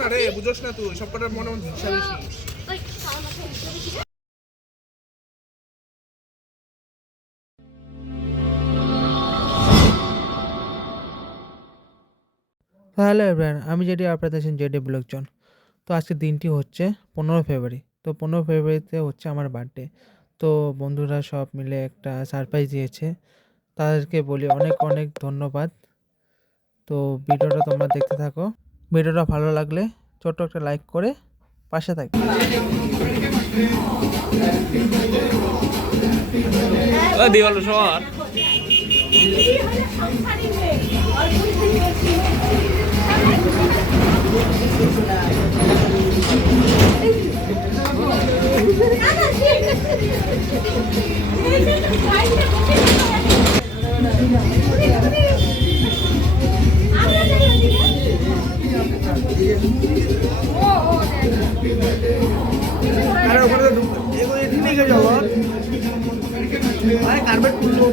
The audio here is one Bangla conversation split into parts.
না রে, বুঝোস না তুই সব কটার মনে মনে হিসাব হ্যালো এভরিওয়ান, আমি যেটি আপনাদের আছেন জেডি ব্লগজন। তো আজকের দিনটি হচ্ছে 15 ফেব্রুয়ারি। তো 15 ফেব্রুয়ারিতে হচ্ছে আমার বার্থডে। তো বন্ধুরা সব মিলে একটা সারপ্রাইজ দিয়েছে, তাদেরকে বলি অনেক অনেক ধন্যবাদ। তো ভিডিওটা তোমরা দেখতে থাকো। ভিডিওটা ভালো লাগলে ছোট্ট একটা লাইক করে পাশে থাকবে। দিওয়াল শহর কার্পেট খুললো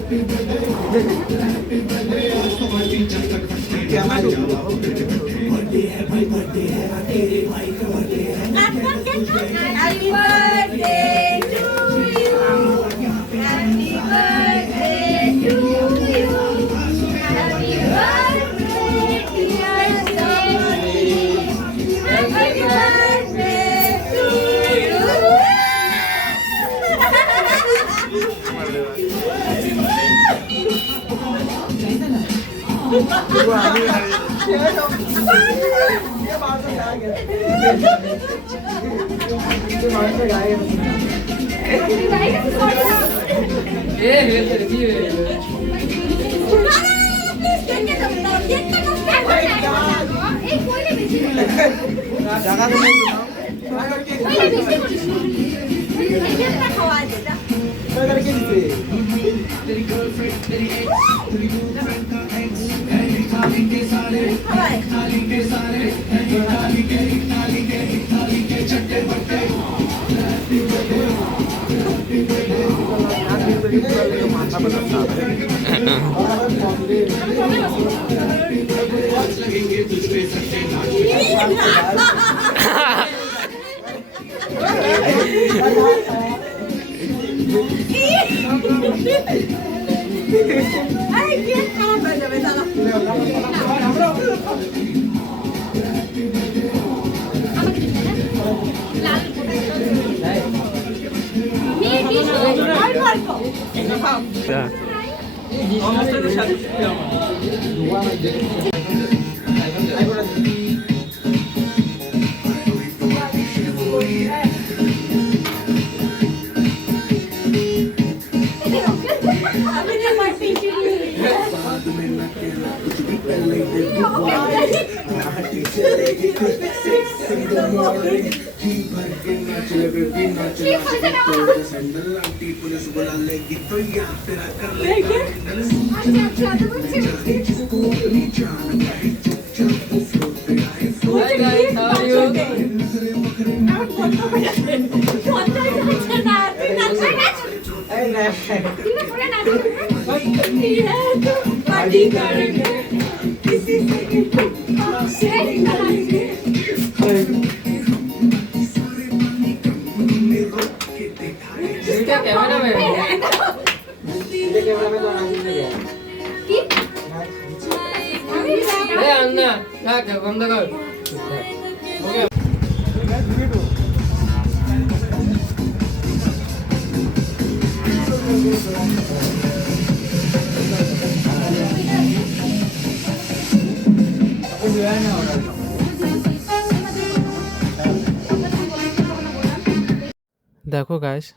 দেখো গাইস,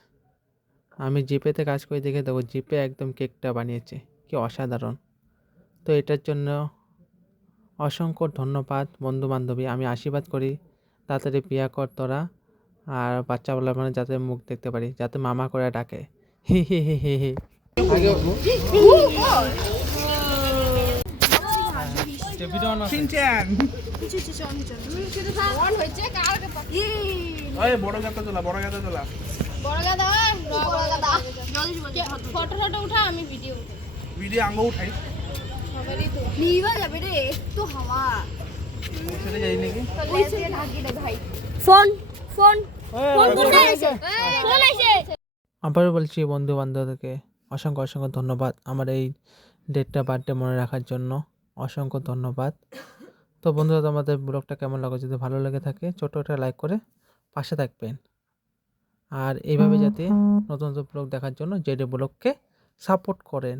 আমি জিপেতে কাজ করে দেখে দেখো জিপে একদম কেকটা বানিয়েছে, কি অসাধারণ। তো এটার জন্য অসংখ্য ধন্যবাদ বন্ধু বান্ধবী। আমি আশীর্বাদ করি তাড়াতাড়ি বিয়া কর তোরা, আর বাচ্চা বলা মানে যাতে মুখ দেখতে পারি, যাতে মামা করে ডাকে। হি হি হি হি হি। শিনচ্যান কিছু অন হয়েছে ওই বড় গাদা তোলা বড় গাদা তোলা বড় গাদা বড় গাদা ফটো ফটো উঠা আমি ভিডিও ভিডিও আঙ্গ উঠাই সবারই তো নিবা যাবে রে একটু হাওয়া সেটা যাই নাকি ওই সে ঢাকি রে ভাই ফোন ফোন ফোন কোথায় আছে ফোন আছে আবারও বলছি বন্ধু বান্ধবদেরকে অসংখ্য অসংখ্য ধন্যবাদ আমার এই ডেটটা বার্থডে মনে রাখার জন্য অসংখ্য ধন্যবাদ। তো বন্ধুরা তোমাদের ব্লগটা কেমন লাগলো, যদি ভালো লেগে থাকে ছোটো একটা লাইক করে পাশে থাকবেন, আর এইভাবে যাতে নতুন নতুন ব্লগ দেখার জন্য জেডে ব্লগকে সাপোর্ট করেন।